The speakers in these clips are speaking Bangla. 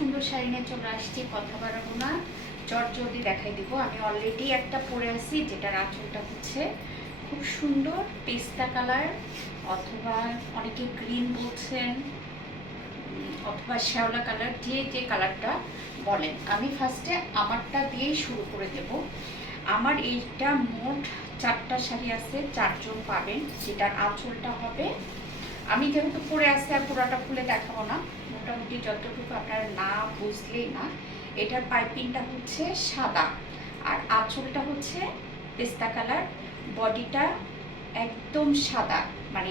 সুন্দর শাড়ি নিয়ে চলে আসছি, কথা বাড়াবো না, জলদি দেখাই দিব। আমি অলরেডি একটা পরে আছি, যেটার আঁচলটা হচ্ছে খুব সুন্দর পেস্তা কালার, অথবা অনেকে গ্রিন বলছেন, অথবা শ্যাওলা কালার, যে যে কালারটা বলেন। আমি ফার্স্টে আমারটা দিয়েই শুরু করে দেব। আমার এইটা মোট 4টা শাড়ি আছে, 4 জন পাবেন। যেটার আঁচলটা হবে, আমি যেহেতু পরে আসছি আর পুরোটা খুলে দেখাবো না, মোটামুটি যতটুকু আপনারা না বুঝলেই না। এটার পাইপিংটা হচ্ছে সাদা আর আঁচলটা হচ্ছে পেস্তা কালার, বডিটা একদম সাদা। মানে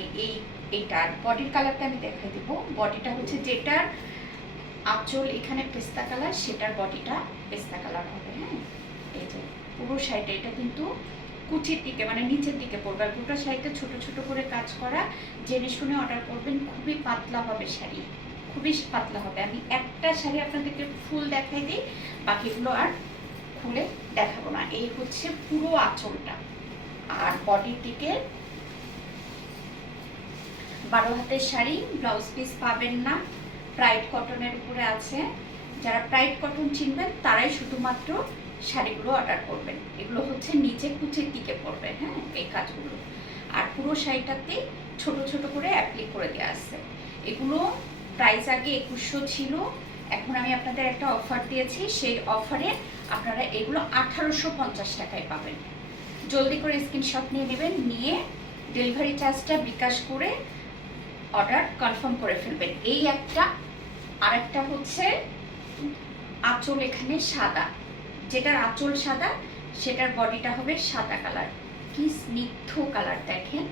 এইটার বডির কালারটা আমি দেখাই দিব। বডিটা হচ্ছে যেটার আঁচল এখানে পেস্তা কালার, সেটার বডিটা পেস্তা কালার হবে। হ্যাঁ, এই যে পুরো শাড়িটা, এটা কিন্তু কুচির দিকে মানে নিচের দিকে পড়বে। আর গোটা শাড়িতে ছোট ছোট করে কাজ করা, জেনে শুনে অর্ডার করবেন। খুবই পাতলা হবে শাড়ি, খুবই পাতলা হবে। আমি একটা শাড়ি আপনাদেরকে ফুল দেখাই দিই, বাকিগুলো আর খুলে দেখাবো না। এই হচ্ছে পুরো আঁচলটা। আর বডির দিকে 12 হাতের শাড়ি, ব্লাউজ পিস পাবেন না, প্রাইড কটনের উপরে আছে। যারা প্রাইড কটন চিনবেন তারাই শুধুমাত্র শাড়িগুলো অর্ডার করবেন। এগুলো হচ্ছে নিচে কুচির দিকে পড়বে। হ্যাঁ, এই কাজগুলো। আর পুরো শাড়িটাতে ছোট ছোট করে অ্যাপ্লিক করে দেওয়া আছে। এগুলো প্রাইস আগে 2100 ছিল, এখন আমি আপনাদের একটা অফার দিয়েছি। সেই অফারে আপনারা এগুলো 1850 টাকায় পাবেন। জলদি করে স্ক্রিনশট নিয়ে নেবেন, নিয়ে ডেলিভারি চার্জটা বিকাশ করে অর্ডার কনফার্ম করে ফেলবেন। এই একটা। আর একটা হচ্ছে আঁচল এখানে সাদা, যেটার আঁচল সাদা সেটার বডিটা হবে সাদা কালার। কি স্নিগ্ধ কালার দেখেন,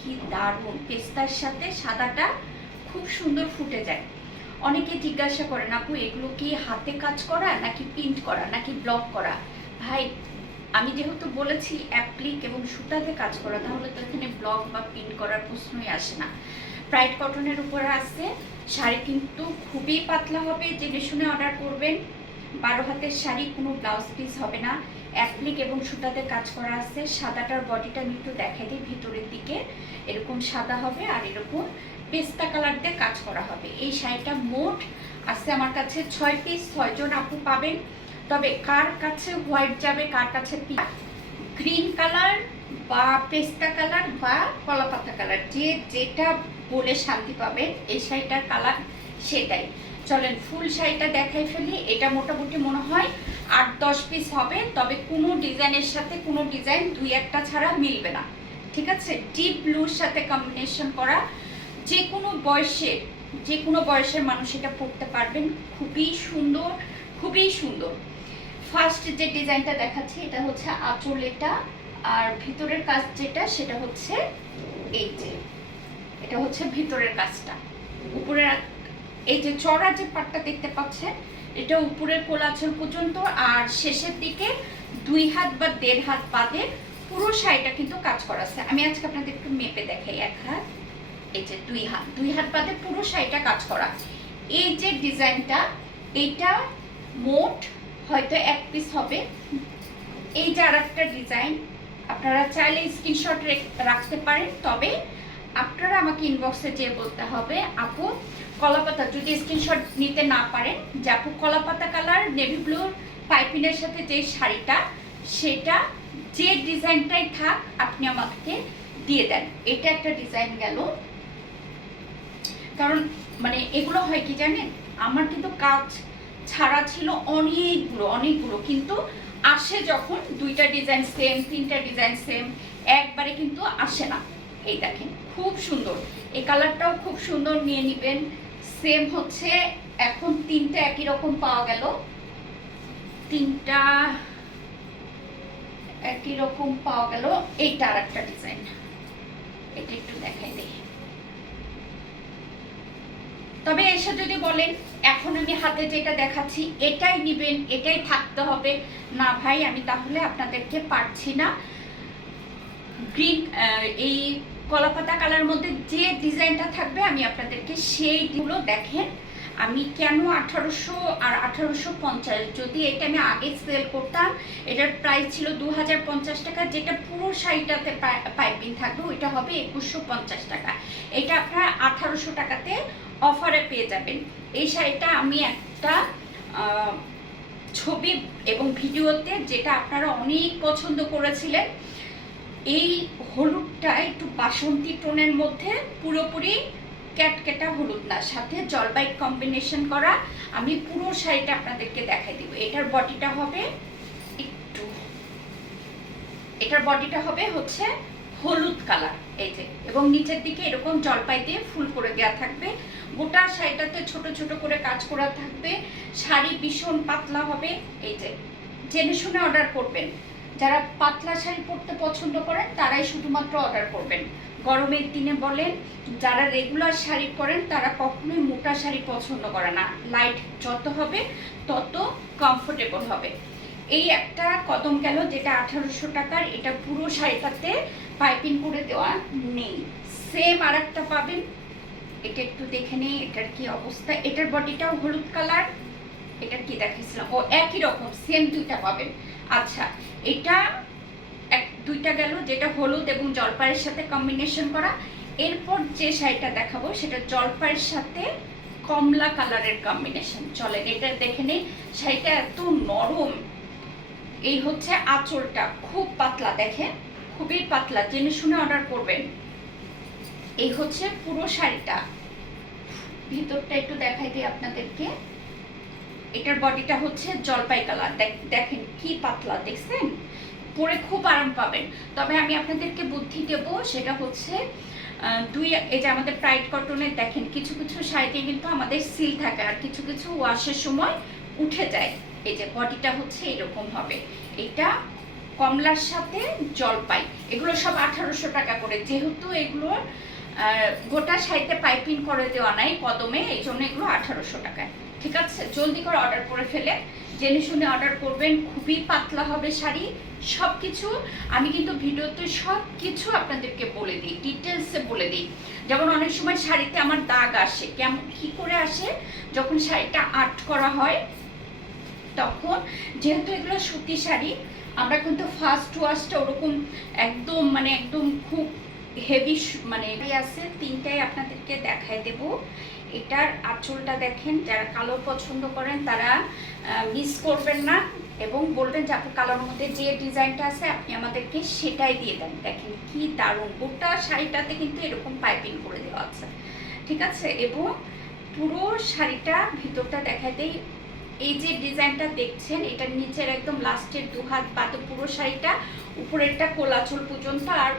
কি দারুণ। পেস্তার সাথে সাদাটা খুব সুন্দর ফুটে যায়। অনেকে জিজ্ঞাসা করেন, আপু এগুলো কি হাতে কাজ করা নাকি প্রিন্ট করা নাকি ব্লক করা? ভাই, আমি যেহেতু বলেছি অ্যাপ্লিক এবং সুতাতে কাজ করা, তাহলে তো এখানে ব্লক বা প্রিন্ট করার প্রশ্নই আসে না। প্রাইড কটনের উপরে আছে। শাড়ি কিন্তু খুবই পাতলা হবে, জেনে শুনে অর্ডার করবেন। 12 হাতের শাড়ি, কোনো ব্লাউজ পিস হবে না, অ্যাপ্লিক এবং সুতাতে কাজ করা আছে। সাদাটার বডিটা আমি একটু দেখাই দিই। ভিতরের দিকে এরকম সাদা হবে আর এরকম পেস্তা কালার দিয়ে কাজ করা হবে। এই শাড়িটা মোট আছে আমার কাছে 6 পিস, 6 জন আপু পাবেন। তবে কার কাছে হোয়াইট যাবে, কার কাছে গ্রিন কালার বা পেস্তা কালার বা কলাপাতা কালার, যে যেটা বলে শান্তি পাবেন, এই শাড়িটার কালার সেটাই। চলেন ফুল শাড়িটা দেখাই ফেলি। এটা মোটামুটি মনে হয় 8-10 পিস হবে, তবে কোনো ডিজাইনের সাথে কোনো ডিজাইন 2-1টা ছাড়া মিলবে না। ঠিক আছে, ডিপ ব্লুর সাথে কম্বিনেশন করা, যে কোনো বয়সের মানুষ এটা পরতে পারবেন। খুবই সুন্দর, খুবই সুন্দর। ফার্স্ট যে ডিজাইনটা দেখাচ্ছি, এটা হচ্ছে আঁচল এটা, আর ভিতরের কাজ যেটা সেটা হচ্ছে এই যে, এটা হচ্ছে ভিতরের কাজটা। উপরের এই যে চড়া যে পাটটা দেখতে পাচ্ছেন, এটা উপরের কোল আঁচল পর্যন্ত, আর শেষের দিকে 2 হাত বা 1.5 হাত বাদে পুরো শাড়িটা কিন্তু কাজ করা আছে। আমি আজকে আপনাদের একটু মেপে দেখাই। 1 হাত, এই যে 2 হাত বাদে পুরো শাড়িটা কাজ করা। এই যে ডিজাইনটা, এইটা মোট হয়তো 1 পিস হবে। এই যে আর একটা ডিজাইন, আপনারা চাইলে স্ক্রিনশট রাখতে পারেন, তবে আপনারা আমাকে ইনবক্সে যেয়ে বলতে হবে, আপু কলাপাতা, যদি স্ক্রিনশট নিতে না পারেন, যে আপু কলাপাতা কালার নেভি ব্লুর পাইপিনের সাথে যে শাড়িটা, সেটা যে ডিজাইনটাই থাক আপনি আমাকে দিয়ে দেন। এটা একটা ডিজাইন গেল। কারণ মানে এগুলো হয় কি জানেন, আমার কিন্তু কাজ ছাড়া ছিল অনেকগুলো, কিন্তু আসে যখন 2টা ডিজাইন সেম, 3টা ডিজাইন সেম, একবারে কিন্তু আসে না। এই দেখেন খুব সুন্দর, এই কালারটাও খুব সুন্দর, নিয়ে নিবেন। সেম হচ্ছে এখন 3টা একই রকম পাওয়া গেল, 3টা একই রকম পাওয়া গেল। এইটা আর একটা ডিজাইন, এটা একটু দেখাই দেই। তবে এসে যদি বলেন এখন আমি হাতে যেটা দেখাচ্ছি এটাই নিবেন, এটাই থাকতে হবে, না ভাই আমি তাহলে আপনাদেরকে পারছি না। গ্রিন এই কলাপাতা কালার মধ্যে যে ডিজাইনটা থাকবে আমি আপনাদেরকে সেইগুলো দেখেন। আমি কেন 1800 আর 1850, যদি এটা আমি আগে সেল করতাম, এটার প্রাইস ছিল 2050 টাকা, যেটা পুরো শাড়িটাতে পাইপিং থাকবে ওইটা হবে 2150 টাকা। এটা আপনারা 1800 টাকাতে অফারে পেয়ে যাবেন। এই শাড়িটা আমি একটা ছবি এবং ভিডিওতে, যেটা আপনারা অনেক পছন্দ করেছিলেন। এই হলুদটা একটু বাসন্তী টোনের মধ্যে, পুরোপুরি ক্যাটকেটা হলুদ না, সাথে জলপাই কম্বিনেশন করা। আমি পুরো শাড়িটা আপনাদেরকে দেখাই দিব। এটার বডিটা হবে হচ্ছে হলুদ কালার, এই যে, এবং নিচের দিকে এরকম জলপাই দিয়ে ফুল করে দেওয়া থাকবে। গোটা শাড়িটাতে ছোট ছোট করে কাজ করা থাকবে। শাড়ি ভীষণ পাতলা হবে। এই যে, জেনে শুনে অর্ডার করবেন। যারা পাতলা শাড়ি পরতে পছন্দ করেন তারাই শুধুমাত্র অর্ডার করবেন। গরমের দিনে বলেন, যারা রেগুলার শাড়ি পরেন তারা কখনোই মোটা শাড়ি পছন্দ করে না। লাইট যত হবে তত কমফোর্টেবল হবে। এই একটা কদম গেল, যেটা 1800 টাকার। এটা পুরো শাড়িটাতে পাইপিং করে দেওয়া নেই। সেম আর একটা পাবেন, এটা একটু দেখে নেই এটার কি অবস্থা। এটার বডিটাও হলুদ কালার। এটা কি দেখাইছিলাম, ও একই রকম, সেম দুইটা পাবেন। আচ্ছা, এটা দুইটা গেল, যেটা হলুদ এবং জলপাইয়ের সাথে কম্বিনেশন করা। এরপর যে শাড়িটা দেখাবো সেটা জলপাইয়ের সাথে কমলা কালারের কম্বিনেশন। চলেন এটা দেখে নেই। শাড়িটা এত নরম। এই হচ্ছে আঁচলটা, খুব পাতলা, দেখেন খুবই পাতলা, জেনে শুনে অর্ডার করবেন। এই হচ্ছে পুরো শাড়িটা। ভিতরটা একটু দেখাই দিই আপনাদেরকে। এটার বডিটা হচ্ছে জলপাই কালার। দেখেন কি পাতলা, দেখছেন? পরে খুব আরাম পাবেন। তবে আমি আপনাদেরকে বুদ্ধি দেব, সেটা হচ্ছে এই যে আমাদের প্রাইড কটনের দেখেন কিছু কিছু শাড়িতে কিন্তু আমাদের সিল থাকে, আর কিছু কিছু ওয়াশের সময় উঠে যায়। এই যে বডিটা হচ্ছে এরকম হবে। এটা কমলার সাথে জলপাই, এগুলো সব 1800 টাকা করে। যেহেতু এগুলো গোটা শাড়িতে পাইপিং করে দেওয়া নাই কদমে, এই জন্য এগুলো 1800 টাকায়। ঠিক আছে, জলদি করে অর্ডার করে ফেলে, জেনে শুনে অর্ডার করবেন। খুবই পাতলা হবে শাড়ি। সব কিছু আমি কিন্তু ভিডিওতে সব কিছু আপনাদেরকে বলে দিই, ডিটেলসে বলে দিই। যেমন অনেক সময় শাড়িতে আমার দাগ আসে, কেমন কি করে আসে, যখন শাড়িটা আর্ট করা হয় তখন, যেহেতু এগুলো সুতি শাড়ি, আমরা কিন্তু ফার্স্ট ওয়াশটা ওরকম একদম খুব হেভি আছে। তিনটাই আপনাদেরকে দেখাই দেব। এটার আঁচলটা দেখেন, যারা কালো পছন্দ করেন তারা মিস করবেন না, এবং বলবেন যে আপু কালোর মধ্যে যে ডিজাইনটা আছে আপনি আমাদেরকে সেটাই দিয়ে দেন। দেখেন কি দারুণ, গোটা শাড়িটাতে কিন্তু এরকম পাইপিং করে দেওয়া আছে। ঠিক আছে, এবং পুরো শাড়িটা ভিতরটা দেখাই দেই। এই যে ডিজাইনটা দেখছেন, এটার নিচের একদম লাস্টের 2 হাত পাতে পুরো শাড়িটা, উপরেরটা কোল আঁচল পর্যন্ত, আর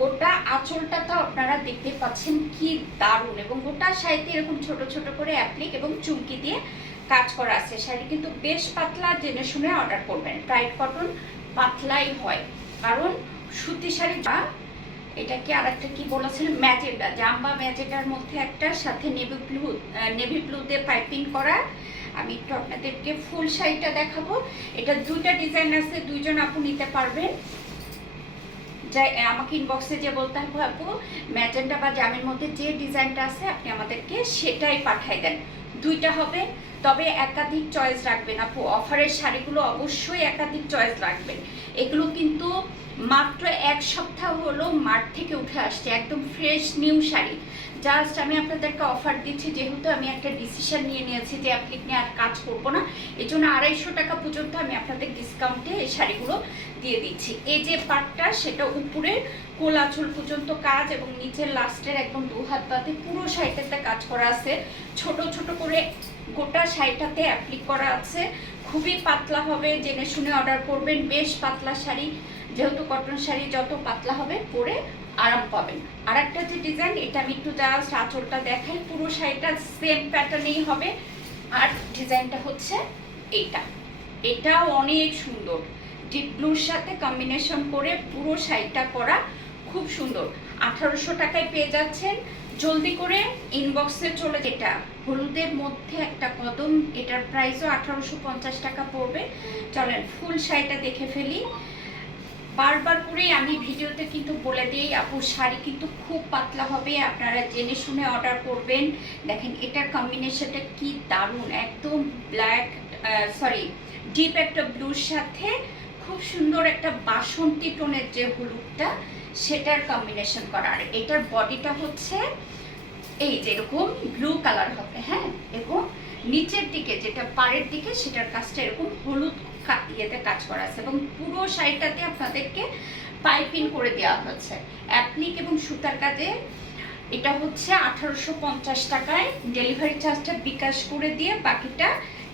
গোটা আঁচলটা তো আপনারা দেখতে পাচ্ছেন কি দারুণ। এবং গোটা শাড়িতে এরকম ছোট ছোট করে অ্যাপ্লিক এবং চুমকি দিয়ে কাজ করা আছে। শাড়ি কিন্তু বেশ পাতলা, জেনে শুনে অর্ডার করবেন। প্রাইড কটন পাতলাই হয়, কারণ সুতি শাড়িটা, এটাকে আর একটা কি বলেছেন, ম্যাজেন্টা, জাম্বা ম্যাজেন্টার মধ্যে একটা, সাথে নেভি ব্লু দিয়ে পাইপিং করা। আমি একটু আপনাদেরকে ফুল শাড়িটা দেখাবো। এটা দুইটা ডিজাইন আছে, দুইজন আপু নিতে পারবেন। যাই আমাকে ইনবক্সে যে বলতে হবে আপু ম্যাজেন্টা বা জামের মধ্যে যে ডিজাইনটা আছে আপনি আমাদেরকে সেটাই পাঠাই দেন। দুইটা হবে, তবে একাধিক চয়েস রাখবেন আপু। অফারের শাড়িগুলো অবশ্যই একাধিক চয়েস রাখবেন। এগুলো কিন্তু মাত্র 1 সপ্তাহ হলো মার্ট থেকে উঠে আসছে, একদম ফ্রেশ নিউ শাড়ি। জাস্ট আমি আপনাদেরকে অফার দিচ্ছি, যেহেতু আমি একটা ডিসিশন নিয়ে নিয়েছি যে অ্যাপ্লিক নিয়ে আর কাজ করবো না, এই জন্য 250 টাকা পর্যন্ত আমি আপনাদের ডিসকাউন্টে এই শাড়িগুলো দিয়ে দিচ্ছি। এই যে পাটটা, সেটা উপরে কোল আঁচল পর্যন্ত কাজ, এবং নিচের লাস্টের একদম 2 হাত পাতে পুরো শাড়িটাতে কাজ করা আছে। ছোট ছোট করে গোটা শাড়িটাতে অ্যাপ্লিক করা আছে। খুবই পাতলা হবে, জেনে শুনে অর্ডার করবেন। বেশ পাতলা শাড়ি, যেহেতু কটন শাড়ি যত পাতলা হবে পরে আরাম পাবেন। আর একটা যে ডিজাইন, এটা আমি একটু জাস্ট আঁচলটা দেখাই। পুরো শাড়িটা সেম প্যাটার্নেই হবে, আর ডিজাইনটা হচ্ছে এটাও অনেক সুন্দর। ডিপ ব্লুর সাথে কম্বিনেশন করে পুরো শাড়িটা করা, খুব সুন্দর। 1800 টাকায় পেয়ে যাচ্ছেন। জলদি করে ইনবক্সে চলে। এটা হলুদের মধ্যে একটা কদম, এটার প্রাইসও 1850 টাকা পড়বে। চলেন ফুল শাড়িটা দেখে ফেলি। বারবার করে আমি ভিডিওতে কিন্তু বলে দিই আপু শাড়ি কিন্তু খুব পাতলা হবে, আপনারা জেনে শুনে অর্ডার করবেন। দেখেন এটার কম্বিনেশনটা কি দারুণ, একদম ডিপ একটা ব্লুর সাথে খুব সুন্দর একটা বাসন্তী টোনের যে হলুদটা, সেটার কম্বিনেশন করা। আর এটার বডিটা হচ্ছে এই যে এরকম ব্লু কালার হবে, হ্যাঁ, এবং নিচের দিকে যেটা পাড়ের দিকে সেটার কাজটা এরকম হলুদ ইয়েতে কাজ করা আছে এবং পুরো শাড়িটাতে আপনাদেরকে পাইপিং করে দেওয়া হচ্ছে অ্যাপ্লিক এবং সুতার কাজে। এটা হচ্ছে 1850 টাকায়, ডেলিভারি চার্জটা বিকাশ করে দিয়ে বাকিটা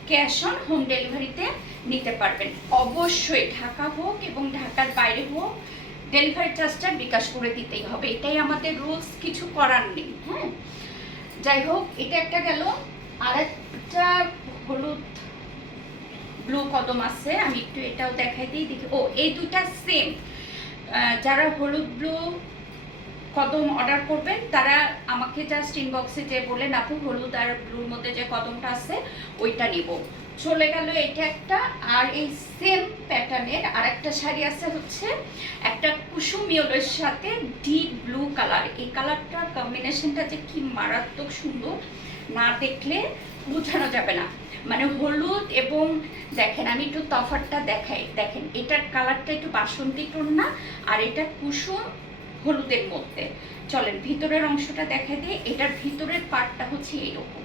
ক্যাশ অন হোম ডেলিভারিতে নিতে পারবেন। অবশ্যই ঢাকা হোক এবং ঢাকার বাইরে হোক ডেলিভারি চার্জটা বিকাশ করে দিতেই হবে, এটাই আমাদের রুলস, কিছু করার নেই। হ্যাঁ, যাই হোক, এটা একটা গেল। আর একটা হলুদ ব্লু কদম আছে, আমি একটু এটাও দেখাই দিই, দেখি। ও, এই দুইটা সেম। যারা হলুদ ব্লু কদম অর্ডার করবেন তারা আমাকে জাস্ট ইনবক্সে যে বলেন আপু হলুদ আর ব্লুর মধ্যে যে কদমটা আছে ওইটা নিব। চলে গেল এটা একটা। আর এই সেম প্যাটার্নের আর একটা শাড়ি আছে, হচ্ছে একটা কুসুম ইয়েলোর সাথে ডিপ ব্লু কালার। এই কালারটার কম্বিনেশনটা যে কি মারাত্মক সুন্দর, না দেখলে বোঝানো যাবে না। মানে হলুদ এবং, দেখেন আমি একটু তফাৎটা দেখাই, দেখেন এটার কালারটা একটু বাসন্তী টোন না, আর এটা কুসুম হলুদের মধ্যে। চলেন ভিতরের অংশটা দেখাই দিই। এটার ভিতরের পার্টটা হচ্ছে এইরকম,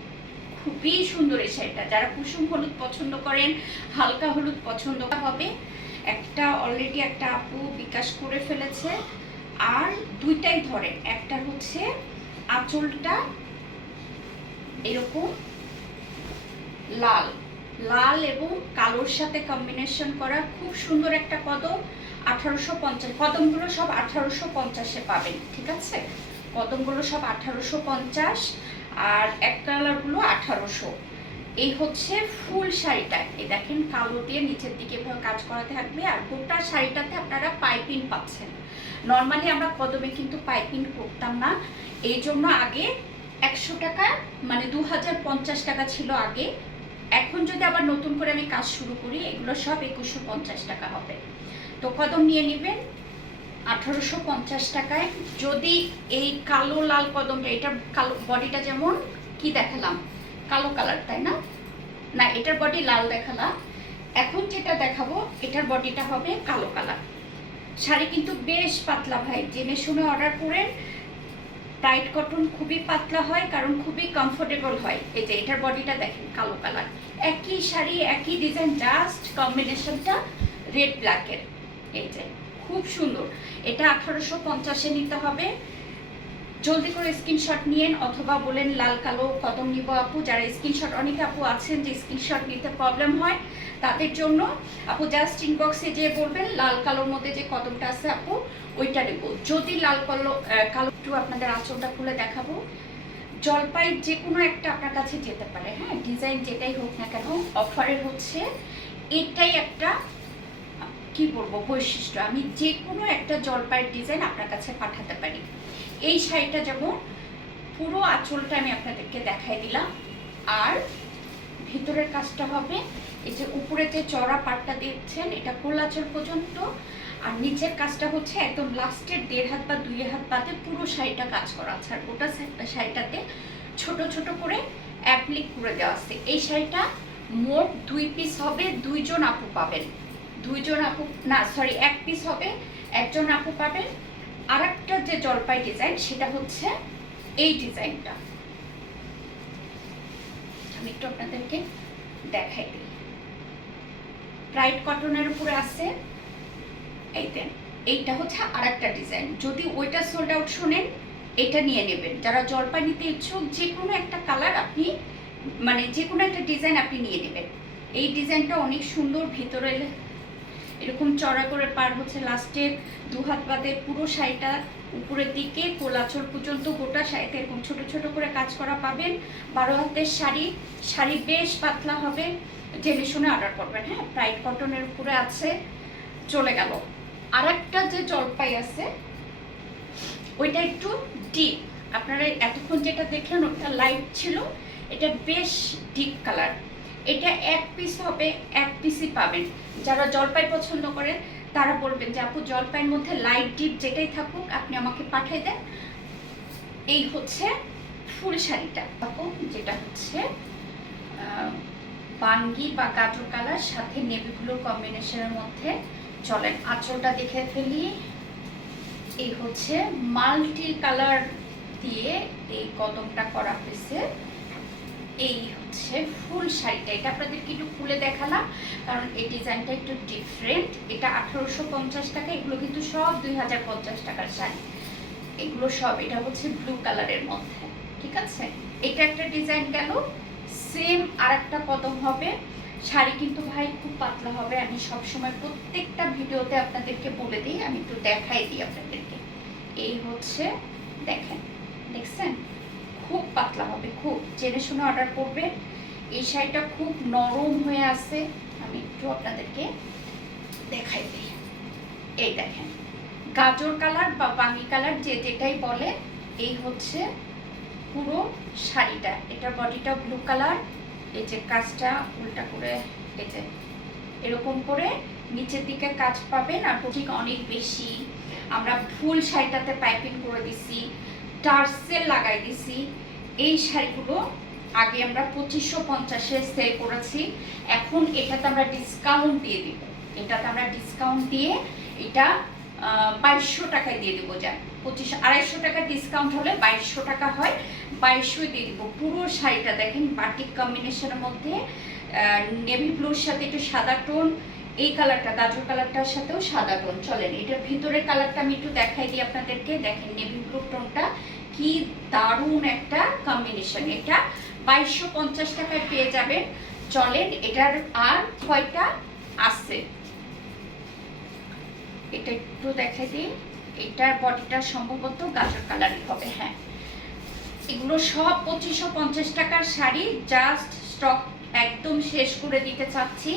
খুবই সুন্দর এই শাড়িটা। যারা কুসুম হলুদ পছন্দ করেন, হালকা হলুদ পছন্দ হবে, একটা অলরেডি একটা আপু বিকাশ করে ফেলেছে। আর দুইটাই ধরে, একটা হচ্ছে আঁচলটা এরকম লাল লাল এবং কালোর সাথে কম্বিনেশন করা, খুব সুন্দর একটা কদম। 1850, কদমগুলো সব 1850-এ পাবেন, ঠিক আছে? কদমগুলো সব 1850 আর এক কালারগুলো 1800। এই হচ্ছে ফুল শাড়িটা। এই দেখেন কালো দিয়ে নিচের দিকে এভাবে কাজ করা থাকবে, আর গোটা শাড়িটাতে আপনারা পাইপিং পাচ্ছেন। নর্মালি আমরা কদমে কিন্তু পাইপিং করতাম না, এই জন্য আগে 100 টাকা, মানে 2050 টাকা ছিল আগে। এখন যদি আবার নতুন করে আমি কাজ শুরু করি, এগুলো সব 2150 টাকা হবে। তো কদম নিয়ে নেবেন 1850 টাকায়। যদি এই কালো লাল কদমটা, এটা কালো বডিটা যেমন কি দেখালাম, কালো কালার, তাই না? না, এটার বডি লাল দেখালাম, এখন যেটা দেখাবো এটার বডিটা হবে কালো কালার। শাড়ি কিন্তু বেশ পাতলা ভাই, জেনে শুনে অর্ডার করেন। টাইট কটন খুবই পাতলা হয়, কারণ খুবই কমফোর্টেবল হয়। এই যে এটার বডিটা দেখেন কালো কালার, একই শাড়ি একই ডিজাইন, জাস্ট কম্বিনেশনটা রেড ব্ল্যাকের। এই যে খুব সুন্দর। এটা 1850-এ নিতে হবে। জলদি করে স্ক্রিনশট নিয়েন, অথবা বলেন লাল কালো কদম নিব আপু। যারা স্ক্রিনশট, অনেক আপু আছেন যে স্ক্রিনশট নিতে প্রবলেম হয়, তাদের জন্য আপু জাস্ট ইনবক্সে যে বলবেন লাল কালোর মধ্যে যে কদমটা আছে আপু ওইটা নেব। যদি লাল কালো একটু আপনাদের আঁচলটা খুলে দেখাবো। জলপাই যে কোনো একটা আপনার কাছে যেতে পারে, হ্যাঁ, ডিজাইন যেটাই হোক না কেন। অফারের হচ্ছে এটাই একটা কি বলবো বৈশিষ্ট্য, আমি যে কোনো একটা জলপাইয়ের ডিজাইন আপনার কাছে পাঠাতে পারি। এই শাড়িটা যেমন পুরো আঁচলটা আমি আপনাদেরকে দেখাই দিলাম, আর ভিতরের কাজটা হবে এই যে উপরে যে চড়া পাটটা দেখছেন, এটা কোল আঁচল পর্যন্ত, আর নিচের কাজটা হচ্ছে একদম লাস্টের 1.5 হাত বা 2 হাত বাদে পুরো শাড়িটা কাজ করা আছে। আর গোটা শাড়িটাতে ছোট ছোট করে অ্যাপ্লিক করে দেওয়া আছে। এই শাড়িটা মোট 2 পিস হবে, 2 জন আপু পাবেন। 2 জন আপু না, সরি, 1 পিস হবে, 1 জন আপু পাবেন। আর একটা যে জলপাই ডিজাইন, সেটা হচ্ছে এই ডিজাইনটা। আমি একটু আপনাদেরকে দেখাই দিই। ব্রাইট কটনের উপরে আছে, এই দেন, এইটা হচ্ছে আর একটা ডিজাইন। যদি ওইটা সোল্ড আউট শোনেন, এটা নিয়ে নেবেন। যারা জলপাই নিতে ইচ্ছুক, যে কোনো একটা কালার আপনি, মানে যে কোনো একটা ডিজাইন আপনি নিয়ে নেবেন। এই ডিজাইনটা অনেক সুন্দর, ভিতরে এরকম চড়া করে পার হচ্ছে, লাস্টের 2 হাত বাদে পুরো শাড়িটা উপরের দিকে কোলাচল পর্যন্ত গোটা শাড়িতে এরকম ছোট ছোট করে কাজ করা পাবেন। 12 হাতের শাড়ি, শাড়ি বেশ পাতলা হবে, জেনে শুনে অর্ডার করবেন। হ্যাঁ, ব্রাইট কটনের উপরে আছে। চলে গেল আর একটা যে জলপাই আছে, ওইটা একটু ডিপ। আপনারা এতক্ষণ যেটা দেখলেন ওটা লাইট ছিল, এটা বেশ ডিপ কালার। এটা 1 পিস হবে, 1 পিসই পাবেন। যারা জলপাই পছন্দ করেন তারা বলবেন যে আপু জলপাইয়ের মধ্যে লাইট ডিপ যেটাই থাকুক আপনি আমাকে পাঠিয়ে দেন। এই হচ্ছে ফুল শাড়িটা আপু, যেটা হচ্ছে বাঙ্গি বা গাজর কালার সাথে নেভি ব্লু কম্বিনেশনের মধ্যে। চলেন আঁচলটা দেখে ফেলি। এই হচ্ছে মাল্টি কালার দিয়ে এই কদমটা করা হয়েছে। এই হচ্ছে ফুল শাড়িটা। এটা আপনাদেরকে একটু খুলে দেখালাম কারণ এই ডিজাইনটা একটু ডিফারেন্ট। এটা 1850 টাকা, এগুলো কিন্তু সব 2050 টাকার শাড়ি। এগুলো সব, এটা হচ্ছে ব্লু কালারের মধ্যে, ঠিক আছে। এটা একটা ডিজাইন গেল। সেম আর একটা কদম হবে। শাড়ি কিন্তু ভাই খুব পাতলা হবে, আমি সবসময় প্রত্যেকটা ভিডিওতে আপনাদেরকে বলে দিই, আমি একটু দেখাই দিই আপনাদেরকে। এই হচ্ছে, দেখেন, দেখছেন, খুব পাতলা হবে, খুব জেনে শুনে অর্ডার করবেন। এই শাড়িটা খুব নরম হয়ে আছে, আমি একটু আপনাদেরকে দেখাই দিই। এই দেখেন, গাজর কালার বা বাঙ্গি কালার যে যেটাই বলে, এই হচ্ছে পুরো শাড়িটা। এটার বডিটা ব্লু কালার, এই যে কাজটা উল্টা করে, এই যে এরকম করে নিচের দিকে কাজ পাবেন। আর ঠিক অনেক বেশি আমরা ফুল শাড়িটাতে পাইপিং করে দিছি, টার্সেল লাগাই দিছি। এই শাড়িগুলো আগে আমরা 2550-এ সেল করেছি, এখন এটাতে আমরা ডিসকাউন্ট দিয়ে দিব। এটাতে আমরা ডিসকাউন্ট দিয়ে এটা 2200 টাকায় দিয়ে দেবো। যান 250 টাকা ডিসকাউন্ট হলে 2200 টাকা হয়, 2200 দিয়ে দিব। পুরো শাড়িটা দেখেন বাটিক কম্বিনেশনের মধ্যে নেভি ব্লুর সাথে একটু সাদা টোন, এই কালারটা গাজর কালারটার সাথেও সাদা টোন। চলেন এটার ভিতরের কালারটা আমি একটু দেখাই দিই আপনাদেরকে। দেখেন নেভি ব্লু টোনটা কি দারুণ একটা কম্বিনেশন। এটা 2250 টাকায় পেয়ে যাবেন। চলেন এটার আর কয়টা আছে এটা একটু দেখাই দিই। এটার বডিটা সম্ভবত গাজর কালারই হবে, হ্যাঁ। এগুলো সব 2550 টাকার শাড়ি, জাস্ট স্টক একদম শেষ করে দিতে চাচ্ছি,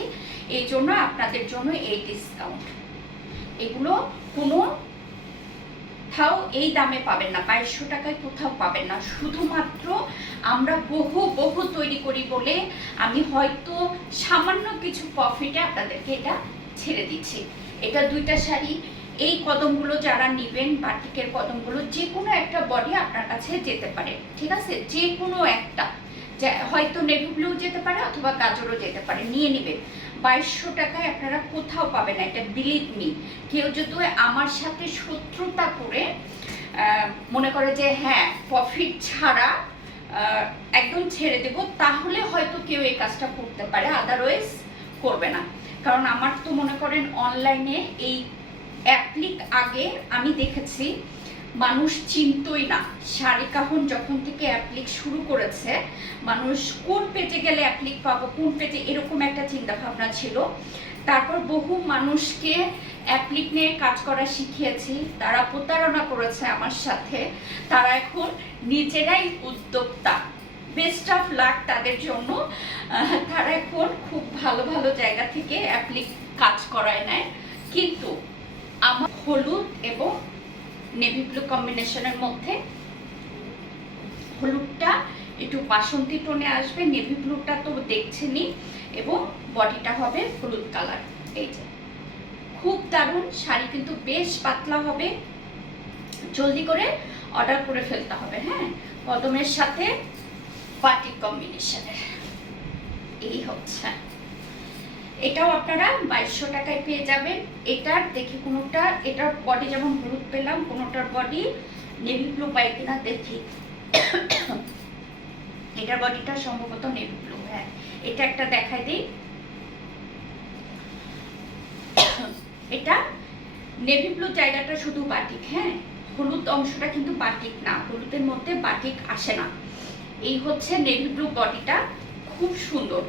এই জন্য আপনাদের জন্য এই ডিসকাউন্ট। এগুলো কোনো কোথাও এই দামে পাবেন না, 2200 টাকায় কোথাও পাবেন না। শুধুমাত্র আমরা বহু বহু তৈরি করি বলে আমি হয়তো সামান্য কিছু প্রফিটে আপনাদেরকে এটা ছেড়ে দিচ্ছি। এটা দুইটা শাড়ি, এই কদমগুলো যারা নেবেন, বাটিকের কদমগুলো যে কোনো একটা বডি আপনার কাছে যেতে পারে, ঠিক আছে, যে কোনো একটা, হয়তো নেভি ব্লু যেতে পারে অথবা গাজরও যেতে পারে, নিয়ে নেবেন। 2200 টাকায় আপনারা কোথাও পাবেন না, এটা বিলিভ মি। কেউ যদি আমার সাথে শত্রুতা করে মনে করে যে হ্যাঁ প্রফিট ছাড়া একদম ছেড়ে দেব, তাহলে হয়তো কেউ এই কাজটা করতে পারে, আদারওয়াইজ করবে না। কারণ আমার তো মনে করেন অনলাইনে এই অ্যাপ্লিক আগে আমি দেখেছি মানুষ চিনতই না। শাড়ি কাহন যখন থেকে অ্যাপ্লিক শুরু করেছে, মানুষ কোন পেজে গেলে অ্যাপ্লিক পাবো, কোন পেজে, এরকম একটা চিন্তা ভাবনা ছিল। তারপর বহু মানুষকে অ্যাপ্লিক নিয়ে কাজ করা শিখিয়েছি, তারা প্রতারণা করেছে আমার সাথে, তারা এখন নিজেরাই উদ্যোক্তা। বেস্ট অফ লাক তাদের জন্য। তারা এখন খুব ভালো ভালো জায়গা থেকে অ্যাপ্লিক কাজ করায় নেয়। কিন্তু আমার হলুদ এবং নেভি ব্লু কম্বিনেশনের মধ্যে হলুদটা একটু বাসন্তী টোনে আসবে, নেভি ব্লুটা তো দেখছেনই, এবং বডিটা হবে হলুদ কালার। এই যে খুব দারুণ শাড়ি, কিন্তু বেশ পাতলা হবে, জলদি করে অর্ডার করে ফেলতে হবে, হ্যাঁ। কদমের সাথে বাটিক কম্বিনেশনের এই হচ্ছে। এটাও আপনারা 2200 টাকায় পেয়ে যাবেন। এটার দেখি কোনোটা, এটার বডি যেমন হলুদ পেলাম, কোনোটার বডি নেভি ব্লু পাই কিনা দেখি। এটার বডিটা সম্ভবত নেভি ব্লু, হ্যাঁ। এটা একটা দেখাই দিই। এটা নেভি ব্লু জায়গাটা শুধু বাটিক, হ্যাঁ, হলুদ অংশটা কিন্তু বাটিক না, হলুদের মধ্যে বাটিক আসে না। এই হচ্ছে নেভি ব্লু বডিটা, খুব সুন্দর।